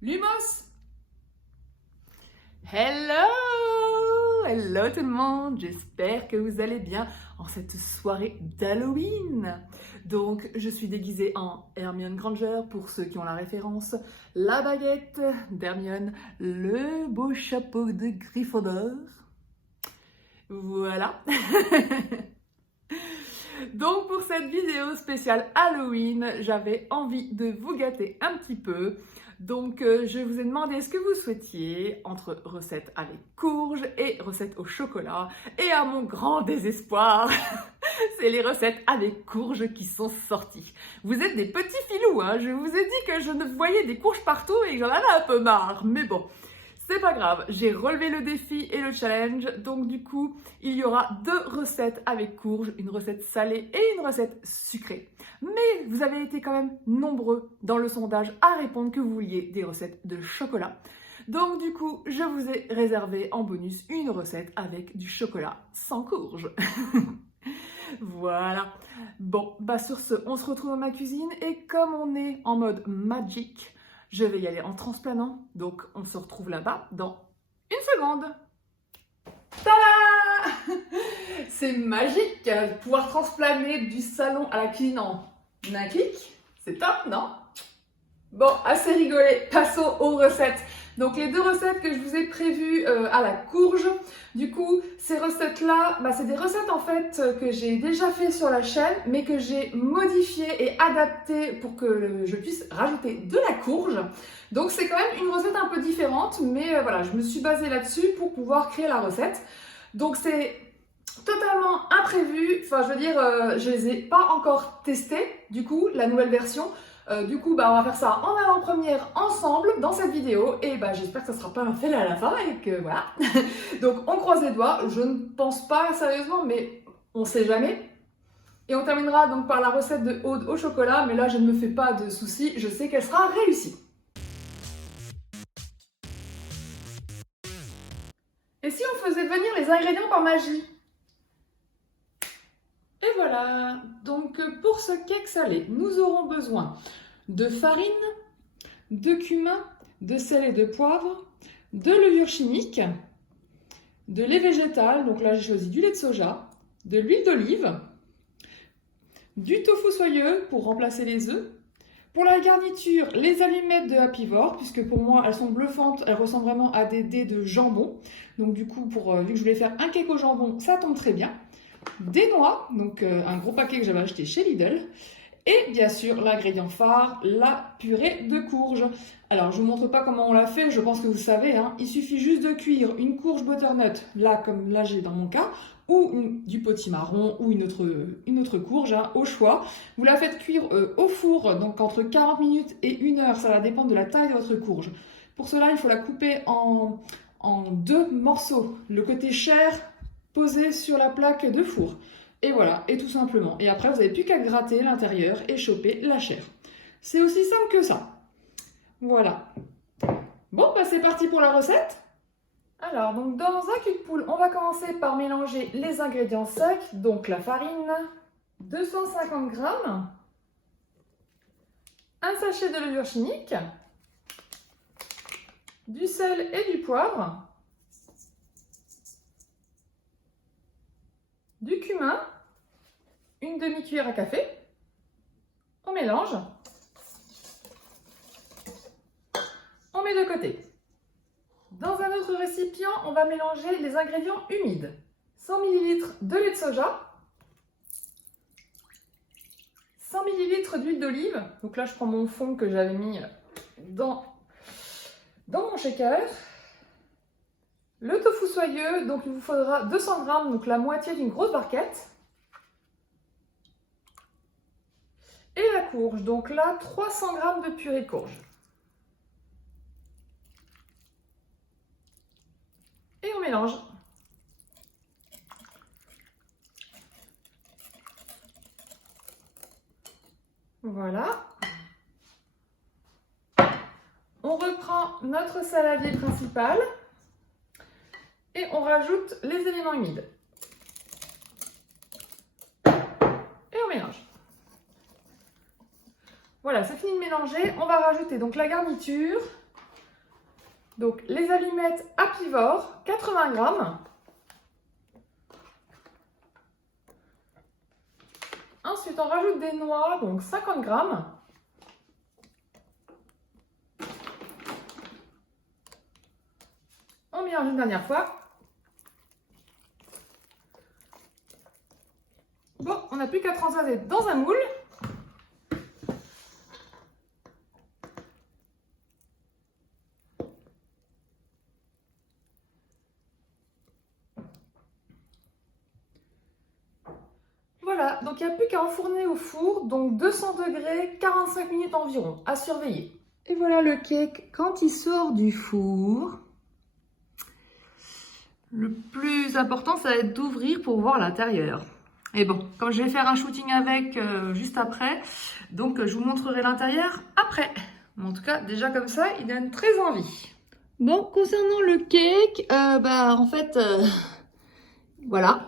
Lumos! Hello! Hello tout le monde! J'espère que vous allez bien en cette soirée d'Halloween. Donc, je suis déguisée en Hermione Granger pour ceux qui ont la référence. La baguette d'Hermione, le beau chapeau de Gryffondor. Voilà! Donc pour cette vidéo spéciale Halloween, j'avais envie de vous gâter un petit peu. Donc je vous ai demandé ce que vous souhaitiez entre recettes avec courge et recettes au chocolat. Et à mon grand désespoir, c'est les recettes avec courge qui sont sorties. Vous êtes des petits filous, hein. Je vous ai dit que je ne voyais des courges partout et que j'en avais un peu marre. Mais bon, c'est pas grave, j'ai relevé le défi et le challenge, donc du coup, il y aura 2 recettes avec courge, une recette salée et une recette sucrée. Mais vous avez été quand même nombreux dans le sondage à répondre que vous vouliez des recettes de chocolat. Donc du coup, je vous ai réservé en bonus une recette avec du chocolat sans courge. Voilà. Bon, bah sur ce, on se retrouve dans ma cuisine et comme on est en mode magic, je vais y aller en transplanant, donc on se retrouve là-bas dans une seconde. Tada! C'est magique de pouvoir transplaner du salon à la cuisine en un clic. C'est top, non? Bon, assez rigolé, passons aux recettes. Donc les 2 recettes que je vous ai prévues à la courge, du coup ces recettes-là, c'est des recettes en fait que j'ai déjà fait sur la chaîne, mais que j'ai modifiées et adaptées pour que je puisse rajouter de la courge. Donc c'est quand même une recette un peu différente, mais voilà, je me suis basée là-dessus pour pouvoir créer la recette. Donc c'est totalement imprévu, enfin je veux dire, je les ai pas encore testées, du coup, la nouvelle version. Du coup, on va faire ça en avant-première ensemble dans cette vidéo et j'espère que ça sera pas un fail à la fin et que voilà. Donc on croise les doigts, je ne pense pas sérieusement, mais on sait jamais. Et on terminera donc par la recette de Aude au chocolat, mais là je ne me fais pas de soucis, je sais qu'elle sera réussie. Et si on faisait venir les ingrédients par magie? Et voilà, donc pour ce cake salé, nous aurons besoin de farine, de cumin, de sel et de poivre, de levure chimique, de lait végétal, donc là j'ai choisi du lait de soja, de l'huile d'olive, du tofu soyeux pour remplacer les œufs. Pour la garniture, les allumettes de Happyvore, puisque pour moi elles sont bluffantes, elles ressemblent vraiment à des dés de jambon. Donc du coup, vu que je voulais faire un cake au jambon, ça tombe très bien. Des noix, donc un gros paquet que j'avais acheté chez Lidl. Et bien sûr, l'ingrédient phare, la purée de courge. Alors, je ne vous montre pas comment on la fait, je pense que vous savez, hein. Il suffit juste de cuire une courge butternut, là comme là j'ai dans mon cas, ou du potimarron, ou une autre courge, hein, au choix. Vous la faites cuire au four, donc entre 40 minutes et 1 heure, ça va dépendre de la taille de votre courge. Pour cela, il faut la couper en 2 morceaux. Le côté chair posé sur la plaque de four. Et voilà, et tout simplement. Et après, vous n'avez plus qu'à gratter l'intérieur et choper la chair. C'est aussi simple que ça. Voilà. Bon, c'est parti pour la recette. Alors, donc dans un cul de poule, on va commencer par mélanger les ingrédients secs. Donc la farine, 250 g, un sachet de levure chimique, du sel et du poivre, du cumin, une demi-cuillère à café. On mélange. On met de côté. Dans un autre récipient, on va mélanger les ingrédients humides. 100 ml de lait de soja, 100 ml d'huile d'olive. Donc là, je prends mon fond que j'avais mis dans mon shaker. Le tofu soyeux, donc il vous faudra 200 g, donc la moitié d'une grosse barquette. Et la courge, donc là 300 g de purée de courge. mélange. Voilà. On reprend notre saladier principal et on rajoute les éléments humides. Et on mélange. Voilà, c'est fini de mélanger. On va rajouter donc la garniture. Donc les allumettes apivores, 80 grammes. Ensuite, on rajoute des noix, donc 50 grammes. On mélange une dernière fois. Bon, on n'a plus qu'à transvaser dans un moule. Voilà, donc il n'y a plus qu'à enfourner au four, donc 200 degrés, 45 minutes environ, à surveiller. Et voilà le cake quand il sort du four. Le plus important, ça va être d'ouvrir pour voir l'intérieur. Et bon, comme je vais faire un shooting avec juste après, donc je vous montrerai l'intérieur après. Mais en tout cas, déjà comme ça, il donne très envie. Bon, concernant le cake, en fait, voilà.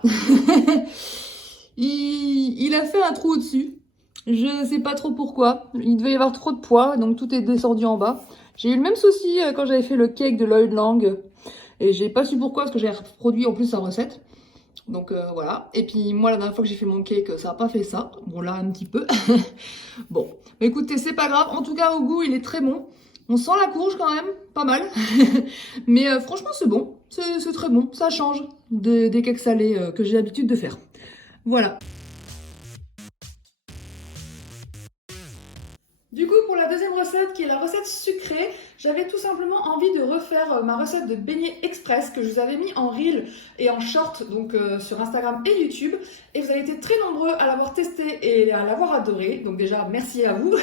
il a fait un trou au-dessus. Je sais pas trop pourquoi. Il devait y avoir trop de poids, donc tout est descendu en bas. J'ai eu le même souci quand j'avais fait le cake de Lloyd Lang. Et j'ai pas su pourquoi, parce que j'ai reproduit en plus sa recette. Donc voilà. Et puis moi, la dernière fois que j'ai fait mon cake, ça a pas fait ça. Bon, là, un petit peu. Bon, mais écoutez, c'est pas grave. En tout cas, au goût, il est très bon. On sent la courge quand même, pas mal. Mais franchement, c'est bon. C'est très bon. Ça change des cakes salés que j'ai l'habitude de faire. Voilà. Du coup, pour la deuxième recette, qui est la recette sucrée, j'avais tout simplement envie de refaire ma recette de beignets express que je vous avais mis en reel et en short donc sur Instagram et YouTube. Et vous avez été très nombreux à l'avoir testé et à l'avoir adoré. Donc déjà, merci à vous.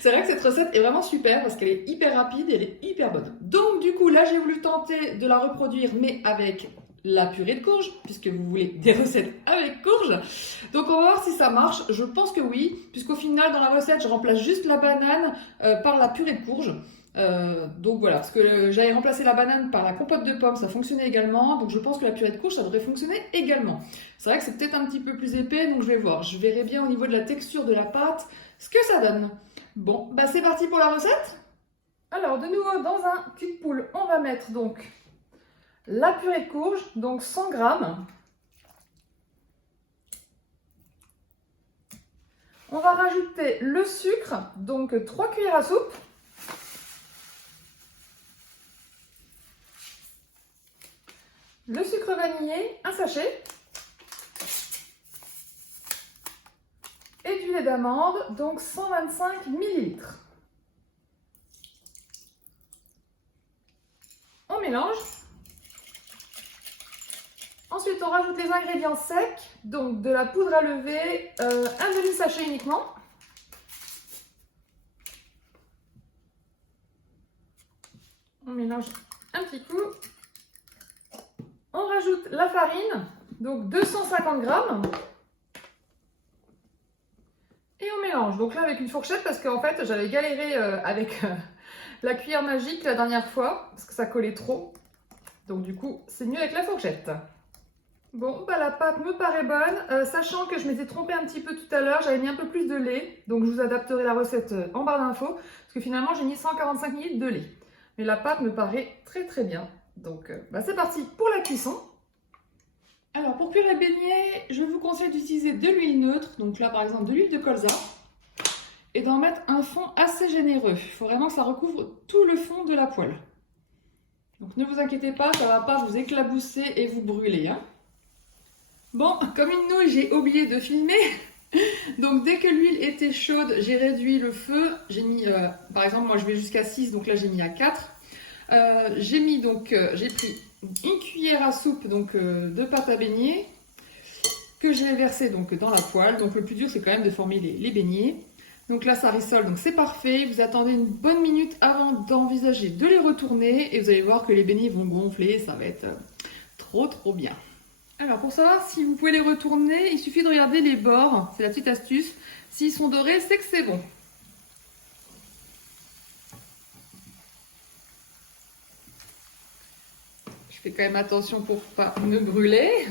C'est vrai que cette recette est vraiment super parce qu'elle est hyper rapide et elle est hyper bonne. Donc du coup, là, j'ai voulu tenter de la reproduire, mais avec la purée de courge, puisque vous voulez des recettes avec courge. Donc on va voir si ça marche. Je pense que oui, puisqu'au final dans la recette je remplace juste la banane par la purée de courge. Donc voilà, parce que j'avais remplacé la banane par la compote de pommes, ça fonctionnait également. Donc je pense que la purée de courge ça devrait fonctionner également. C'est vrai que c'est peut-être un petit peu plus épais, donc je vais voir. Je verrai bien au niveau de la texture de la pâte ce que ça donne. Bon, bah c'est parti pour la recette. Alors de nouveau dans un cul de poule, on va mettre donc la purée de courge, donc 100 grammes. On va rajouter le sucre, donc 3 cuillères à soupe. Le sucre vanillé, un sachet. Et du lait d'amande, donc 125 ml. On mélange. Ensuite, on rajoute les ingrédients secs, donc de la poudre à lever, un demi-sachet uniquement. On mélange un petit coup. On rajoute la farine, donc 250 grammes. Et on mélange. Donc là, avec une fourchette, parce qu'en fait, j'avais galéré avec la cuillère magique la dernière fois, parce que ça collait trop. Donc du coup, c'est mieux avec la fourchette. Bon, bah la pâte me paraît bonne, sachant que je m'étais trompée un petit peu tout à l'heure, j'avais mis un peu plus de lait, donc je vous adapterai la recette en barre d'infos, parce que finalement j'ai mis 145 ml de lait. Mais la pâte me paraît très très bien, donc c'est parti pour la cuisson. Alors pour cuire les beignets, je vous conseille d'utiliser de l'huile neutre, donc là par exemple de l'huile de colza, et d'en mettre un fond assez généreux. Il faut vraiment que ça recouvre tout le fond de la poêle. Donc ne vous inquiétez pas, ça ne va pas vous éclabousser et vous brûler, hein. Bon, comme une nouille, j'ai oublié de filmer. Donc dès que l'huile était chaude, j'ai réduit le feu. J'ai mis, par exemple, moi je vais jusqu'à 6, donc là j'ai mis à 4. J'ai pris une cuillère à soupe donc, de pâte à beignets que j'ai versé donc dans la poêle. Donc le plus dur c'est quand même de former les beignets. Donc là ça rissole, donc c'est parfait. Vous attendez une bonne minute avant d'envisager de les retourner et vous allez voir que les beignets vont gonfler, ça va être trop bien. Alors pour savoir si vous pouvez les retourner, il suffit de regarder les bords, c'est la petite astuce. S'ils sont dorés, c'est que c'est bon. Je fais quand même attention pour pas me brûler.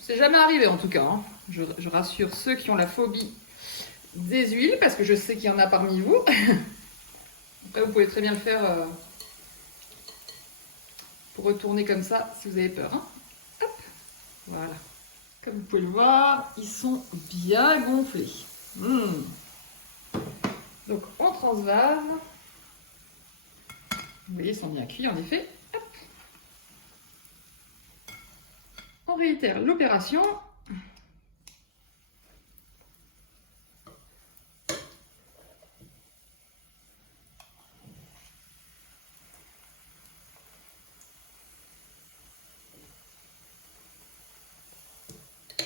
C'est jamais arrivé en tout cas, hein. Je rassure ceux qui ont la phobie des huiles, parce que je sais qu'il y en a parmi vous. Après, vous pouvez très bien le faire pour retourner comme ça, si vous avez peur, hein. Hop, voilà. Comme vous pouvez le voir, ils sont bien gonflés. Donc, on transvase. Vous voyez, ils sont bien cuits, en effet. Hop. On réitère l'opération.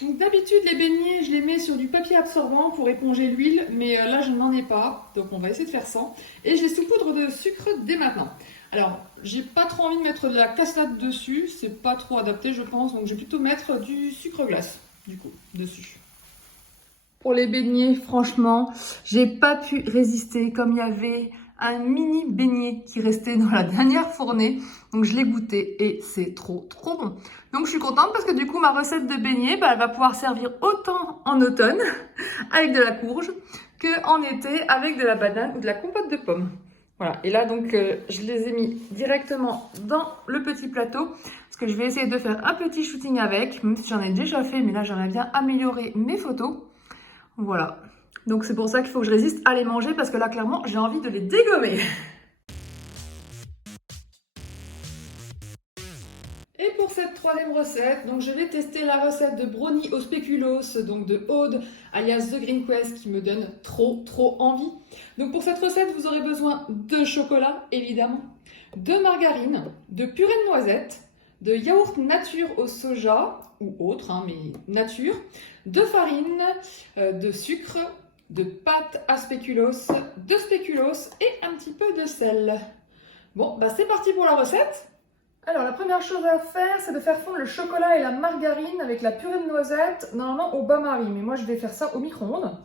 Donc d'habitude les beignets je les mets sur du papier absorbant pour éponger l'huile, mais là je n'en ai pas, donc on va essayer de faire sans. Et je les saupoudre de sucre dès maintenant. Alors j'ai pas trop envie de mettre de la cassonade dessus, c'est pas trop adapté je pense, donc je vais plutôt mettre du sucre glace du coup dessus. Pour les beignets, franchement, j'ai pas pu résister comme il y avait un mini beignet qui restait dans la dernière fournée. Donc je l'ai goûté et c'est trop bon. Donc je suis contente parce que du coup ma recette de beignet, elle va pouvoir servir autant en automne avec de la courge que en été avec de la banane ou de la compote de pommes. Voilà, et là donc je les ai mis directement dans le petit plateau parce que je vais essayer de faire un petit shooting avec, même si j'en ai déjà fait, mais là j'aimerais bien améliorer mes photos. Voilà, donc c'est pour ça qu'il faut que je résiste à les manger parce que là clairement j'ai envie de les dégommer. Et pour cette troisième recette, donc je vais tester la recette de brownie au spéculoos, donc de Aude, alias The Green Quest, qui me donne trop envie. Donc pour cette recette, vous aurez besoin de chocolat, évidemment, de margarine, de purée de noisettes, de yaourt nature au soja, ou autre, hein, mais nature, de farine, de sucre, de pâte à spéculoos, de spéculoos et un petit peu de sel. Bon, bah c'est parti pour la recette. Alors la première chose à faire, c'est de faire fondre le chocolat et la margarine avec la purée de noisettes, normalement au bain-marie, mais moi je vais faire ça au micro-ondes.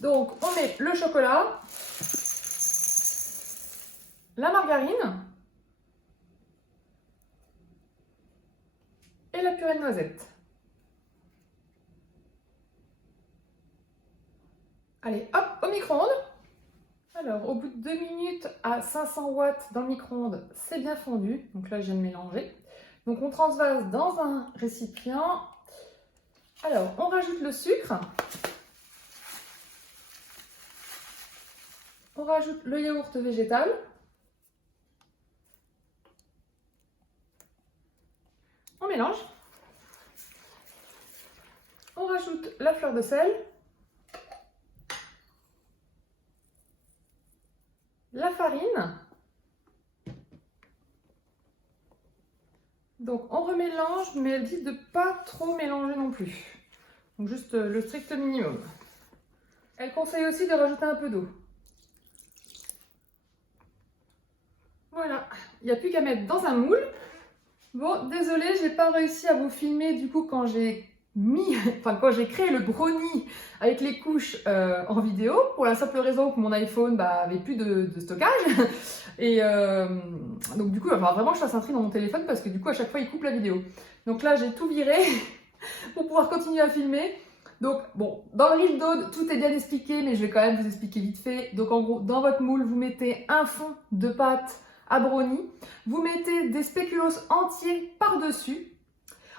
Donc on met le chocolat, la margarine et la purée de noisettes. Allez, hop, au micro-ondes. Alors, au bout de 2 minutes à 500 watts dans le micro-ondes, c'est bien fondu. Donc là, je viens de mélanger. Donc, on transvase dans un récipient. Alors, on rajoute le sucre. On rajoute le yaourt végétal. On mélange. On rajoute la fleur de sel. La farine. Donc on remélange, mais elle dit de pas trop mélanger non plus. Donc juste le strict minimum. Elle conseille aussi de rajouter un peu d'eau. Voilà, il n'y a plus qu'à mettre dans un moule. Bon, désolée, j'ai pas réussi à vous filmer du coup quand j'ai créé le brownie avec les couches en vidéo, pour la simple raison que mon iPhone avait plus de stockage. Et donc du coup, il va falloir vraiment que je fasse un tri dans mon téléphone parce que du coup, à chaque fois, il coupe la vidéo. Donc là, j'ai tout viré pour pouvoir continuer à filmer. Donc bon, dans le reel d'Aude, tout est bien expliqué, mais je vais quand même vous expliquer vite fait. Donc en gros, dans votre moule, vous mettez un fond de pâte à brownie. Vous mettez des spéculoos entiers par-dessus.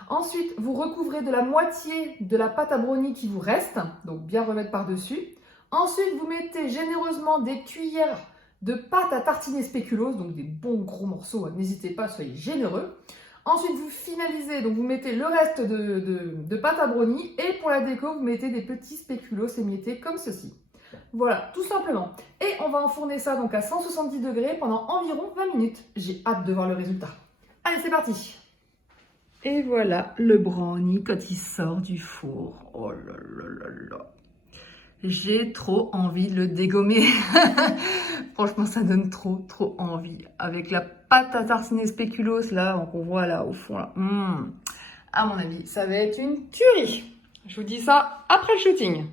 Ensuite, vous recouvrez de la moitié de la pâte à brownie qui vous reste, donc bien remettre par-dessus. Ensuite, vous mettez généreusement des cuillères de pâte à tartiner spéculoos, donc des bons gros morceaux, n'hésitez pas, soyez généreux. Ensuite, vous finalisez, donc vous mettez le reste de pâte à brownie et pour la déco, vous mettez des petits spéculoos émiettés comme ceci. Voilà, tout simplement. Et on va enfourner ça donc à 170 degrés pendant environ 20 minutes. J'ai hâte de voir le résultat. Allez, c'est parti! Et voilà le brownie quand il sort du four. Oh là là là là. J'ai trop envie de le dégommer. Franchement, ça donne trop envie. Avec la pâte à tartiner spéculoos, là, qu'on voit là, au fond, là. À mon avis, ça va être une tuerie. Je vous dis ça après le shooting.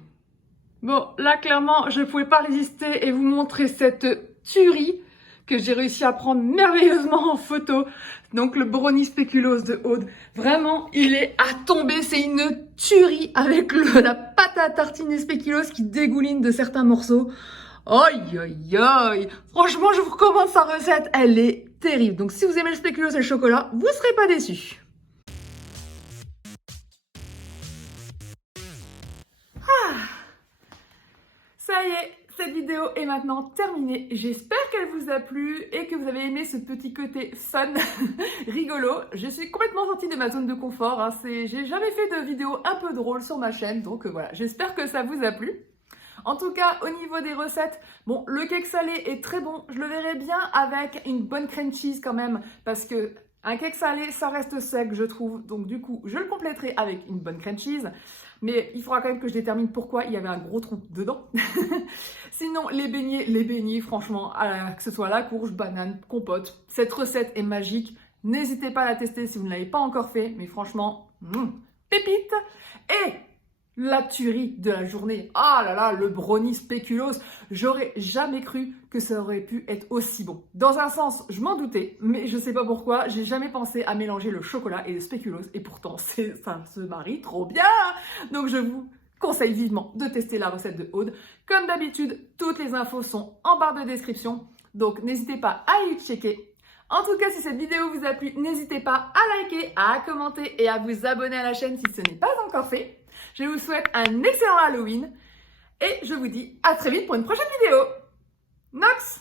Bon, là, clairement, je ne pouvais pas résister et vous montrer cette tuerie que j'ai réussi à prendre merveilleusement en photo. Donc, le brownie spéculoos de Aude. Vraiment, il est à tomber. C'est une tuerie avec la pâte à tartiner spéculoos qui dégouline de certains morceaux. Aïe, aïe, aïe. Franchement, je vous recommande sa recette. Elle est terrible. Donc, si vous aimez le spéculoos et le chocolat, vous ne serez pas déçus. Ça y est, cette vidéo est maintenant terminée. J'espère qu'elle vous a plu et que vous avez aimé ce petit côté fun, rigolo. Je suis complètement sortie de ma zone de confort. Hein. J'ai jamais fait de vidéo un peu drôle sur ma chaîne, donc voilà. J'espère que ça vous a plu. En tout cas, au niveau des recettes, bon, le cake salé est très bon. Je le verrai bien avec une bonne cream cheese quand même, parce que un cake salé, ça reste sec, je trouve. Donc du coup, je le compléterai avec une bonne cream cheese. Mais il faudra quand même que je détermine pourquoi il y avait un gros trou dedans. Sinon, les beignets, franchement, que ce soit la courge, banane, compote, cette recette est magique. N'hésitez pas à la tester si vous ne l'avez pas encore fait. Mais franchement, pépite. Et la tuerie de la journée. Ah là là, le brownie spéculoos. J'aurais jamais cru que ça aurait pu être aussi bon. Dans un sens, je m'en doutais, mais je sais pas pourquoi, j'ai jamais pensé à mélanger le chocolat et le spéculoos. Et pourtant, ça se marie trop bien. Donc je vous conseille vivement de tester la recette de Aude. Comme d'habitude, toutes les infos sont en barre de description. Donc n'hésitez pas à y checker. En tout cas, si cette vidéo vous a plu, n'hésitez pas à liker, à commenter et à vous abonner à la chaîne si ce n'est pas encore fait. Je vous souhaite un excellent Halloween et je vous dis à très vite pour une prochaine vidéo. Nox!